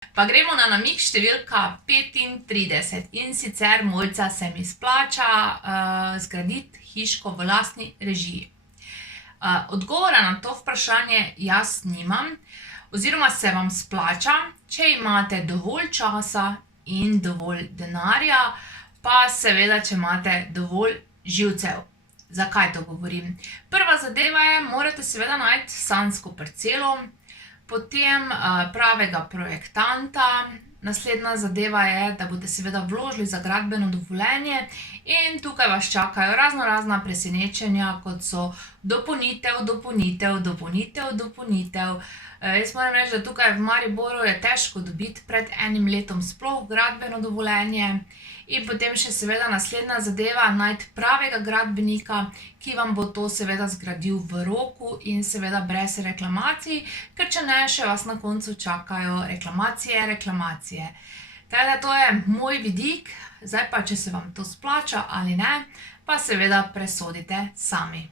Pa gremo na namig številka 35 in sicer, Mojca, se mi splača zgraditi hiško v lastni režiji. Odgovora na to vprašanje jaz nimam, oziroma se vam splača, če imate dovolj časa in dovolj denarja, pa seveda, če imate dovolj živcev. Zakaj to govorim? Prva zadeva je, morate seveda najti sanjsko parcelo, potem pravega projektanta. Naslednja zadeva je, da boste seveda vložili za gradbeno dovoljenje in tukaj vas čakajo raznorazna presenečenja, kot so dopolnitev. Jaz moram reči, da tukaj v Mariboru je težko dobiti pred enim letom sploh gradbeno dovoljenje. In potem še seveda naslednja zadeva, najti pravega gradbenika, ki vam bo to seveda zgradil v roku in seveda brez reklamacij, ker če ne, še vas na koncu čakajo reklamacije. Tako da to je moj vidik, zdaj pa, če se vam to splača ali ne, pa seveda presodite sami.